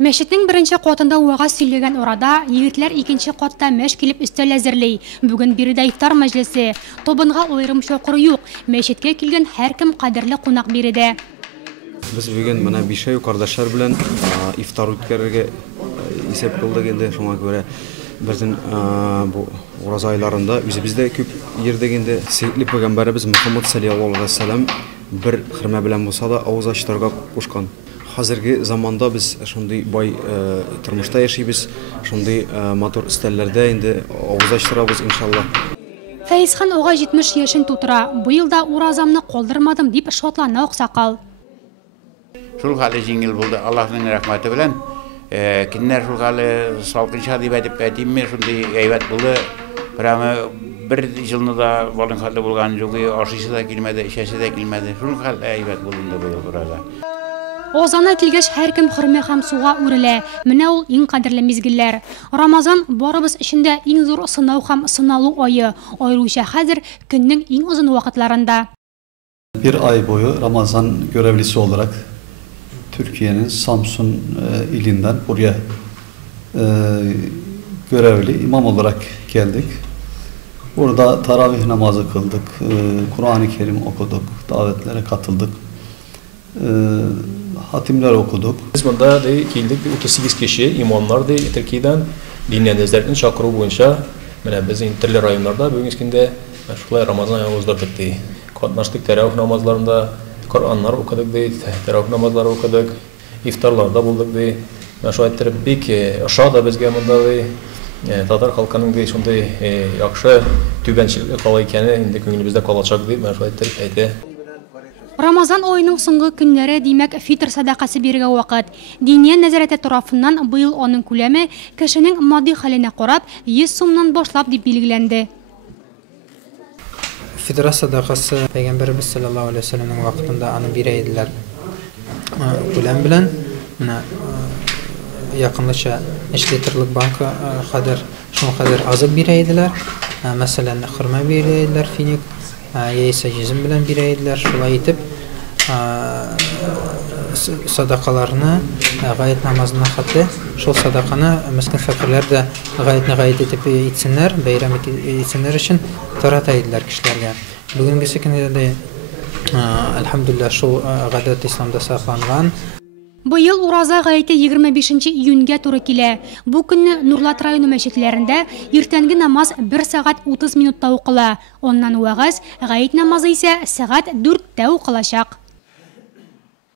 Мәчеттің бірінші қотында уағаз сөйлеген орада, егетлер екінші қотта мәш келіп үстел әзірлей. Бүгін биредә ифтар мәҗлесе. Тобынға ойрым шоқыры юк. Мәчеткә килгән һәркем кадерле кунак биредә. Без бүген менә бишәй кардәшләр белән ифтар үткәрергә исәп кылдык инде. Шуңа күрә безнең бу ураза айларында үзебездә күп йөрдек инде. Сөйкле пәйгамбәрбез Мөхәммәд саллаллаһу алейһи ва саллям бер хөрмә белән булса да авыз ачтырга кушкан. Хәзерге заманда без шундый бай тормышта яшибез, шундый мотор истәлләрдә инде авыз ачтырабыз иншалла. Фәйзхан ага 70 яшен тутыра. Бу елда уразамны калдырмадым дип шатлана Аксакал. Шул хәле җиңел булды, Аллаһның рәхмәте белән. Киннәр шул хәле салкынча дип әйтимме, шундый әйбәт булды. Прямо бер җылны да балын хәле булган юк, ашыйсы да килмәде, эчәсе дә килмәде. Шул хәл әйбәт булды бу ураза. Озана килгәч һәркем хөрмә һәм суга үрелә. Менә ул иң кадерле мизгелләр. Рамазан барыбыз эчендә иң зур сынау һәм сыналу айы. Аеруча хәзер көннең иң озын вакытларында. Bir ay boyu Ramazan görevlisi olarak Türkiye'nin Samsun ilinden buraya görevli imam olarak geldik. Burada taravih namazı kıldık, Kur'an-ı Kerim okuduk, davetlere katıldık. Hatimler okuduk. Biz bunda keldik 38 kişi imamlar Türkiye'den dinleyenlerden çakırı boyunca biz interli rayonlarda bugün iskinde şulay Ramazan ayı uzdurdık. Katlaştık teravih namazlarında, Kur'anlar okuduk, teravih namazları okuduk, iftarlarda bulduk. Şu ayetleri pek aşağıda bizge bunda Tatar halkının şunday yaxşı tübençilik kalaykenə indi көңілімізdə kalacaq deyib şu ayetleri aytdı. Рамазан айының соңгы көннәре димәк фитр садакасы бирергә вакыт. Диния нәзарәте тарафыннан быел аның күләме кешенең матди хәленә карап 100 сумнан башлап дип билгеләнде. Фитр садакасы Пәйгамбәрбез саллаллаһу алейһи ва саллямның вакытында аны бирә иделәр. Күләм белән менә якынлаша 3 литрлык банка хәдер, шуңа хәдер азык бирә иделәр. Мәсәлән, хөрмә бирә иделәр, финик яисә җизем белән бирә иделәр. Шулай итеп садакаларны гаят намазына хәтле шул садаканы мискин фәкыйрьләр дә гаят итеп итсеннәр, бәйрәм итсеннәр өчен тарата иделәр кешеләргә. Бүгенге көндә әлхәмдүлилләх шул гадәт исламда сакланган. Быел ураза гаете 25 июньгә туры килә. Бу көнне Нурлат районы мәчетләрендә иртәнге намаз 1 сагать 30 минутта укыла. Оннан вагыз, гает намазы исә сагать 4тә укылачак.